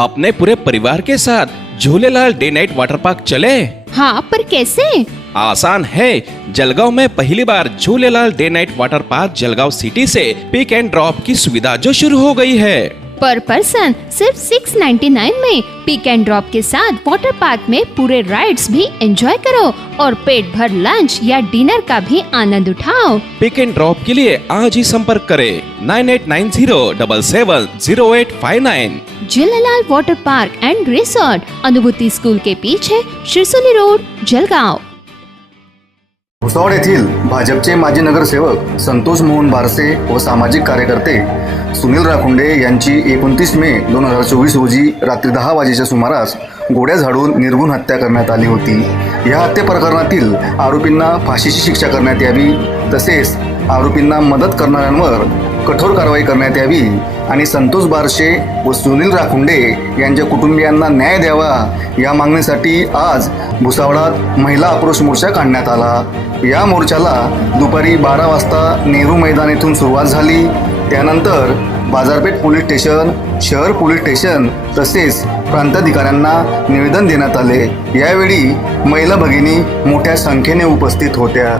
अपने पूरे परिवार के साथ Jhulelal day night water park चले। हाँ, पर कैसे? आसान है। जलगांव में पहली बार Jhulelal day night water park Jalgaon city से पिक एंड ड्रॉप की सुविधा जो शुरू हो गई है। पर पर्सन सिर्फ 699 में पिक एंड ड्रॉप के साथ वाटर पार्क में पूरे राइड्स भी एंजॉय करो और पेट भर लंच या डिनर का भी आनंद उठाओ। पिक एंड ड्रॉप के लिए आज ही संपर्क करें 9890770859। Jhulelal water park end resort, अनुभूती स्कूल के पीछे, शिरसोली रोड, जलगांव। भुसावळ येथील भाजपचे माजी नगरसेवक संतोष मोहन बारसे व सामाजिक कार्यकर्ते सुनील राखुंडे यांची 29 मे 2024 रोजी रात्री 10 वाजेच्या सुमारास गोळ्या झाडून निर्घृण हत्या करण्यात आली होती। या हत्या प्रकरणातील आरोपींना फाशीची शिक्षा करण्यात यावी, तसेच आरोपींना मदत करणाऱ्यांवर कठोर कारवाई करण्यात यावी आणि संतोष बारसे व सुनील राखुंडे यांच्या कुटुंबियांना न्याय द्यावा या मागणीसाठी आज भुसावळात महिला आक्रोश मोर्चा काढण्यात आला। या मोर्चाला दुपारी 12 वाजता नेहरू मैदान येथून सुरुवात झाली। त्यानंतर बाजारपेठ पोलीस स्टेशन, शहर पोलीस स्टेशन तसेच प्रांताधिकाऱ्यांना निवेदन देण्यात आले। यावेळी महिला भगिनी मोठ्या संख्येने उपस्थित होत्या।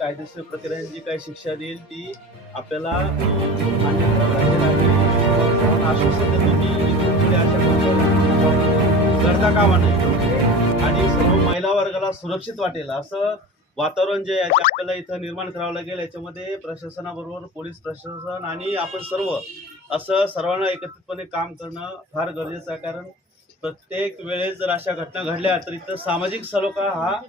कायदेशीर प्रक्रियेने जी काही शिक्षा देईल ती आपल्याला मान्य करावी लागेल। आश्वासन देतो की इथून पुढे अशा घडता कामा नये आणि सर्व महिला वर्गाला सुरक्षित वाटेल असं वातावरण जे आहे ते आपल्याला इथं निर्माण करावं लागेल. याच्यामध्ये प्रशासनाबरोबर पोलीस प्रशासन आणि आपण असं सर्वांना एकत्रितपणे काम करणं फार गरजेचं आहे. कारण प्रत्येक वेळेस जर अशा घटना घडल्या तर इथं सामाजिक सलोखा हा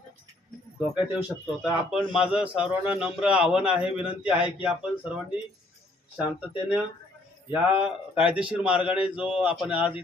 धोक्यात येऊ शकतो. तर आपण माझं सर्वांना नम्र आव्हान आहे, विनंती आहे की आपण सर्वांनी शांततेनं या कायदेशीर मार्गाने जो आपण आज